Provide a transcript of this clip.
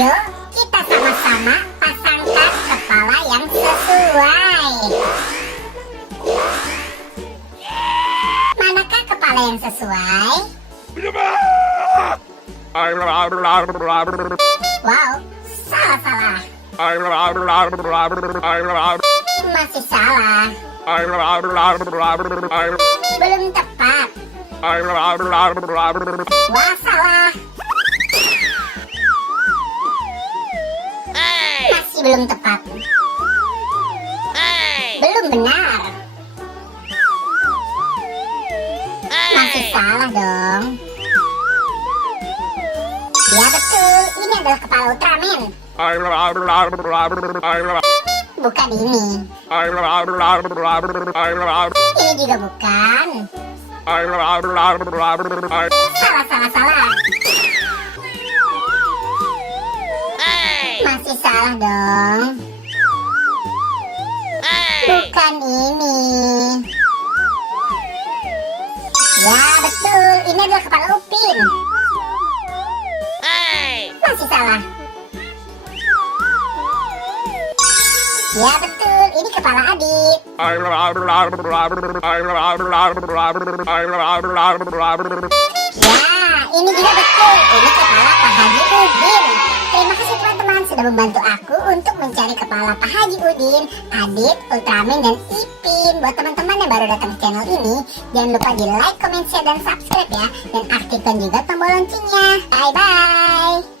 Ayo kita sama-sama pasangkan kepala yang sesuai. Manakah kepala yang sesuai? Wow, salah. Masih salah. Belum tepat. Wah, salah. Masih belum tepat. Belum benar. Masih salah dong. Ya betul, ini adalah kepala Ultraman. Bukan ini. Ini juga bukan. Salah. Masih salah dong. Bukan ini. Ya betul, ini adalah kepala Upin. Masih salah. Ya betul, ini kepala Adit. Ya, ini juga betul, ini kepala Pak Haji Udin. Terima kasih teman-teman sudah membantu aku untuk mencari kepala Pak Haji Udin, Adit, Ultraman, dan Ipin. Buat teman-teman yang baru datang ke channel ini, jangan lupa di like, comment, share, dan subscribe ya. Dan aktifkan juga tombol loncengnya. Bye-bye.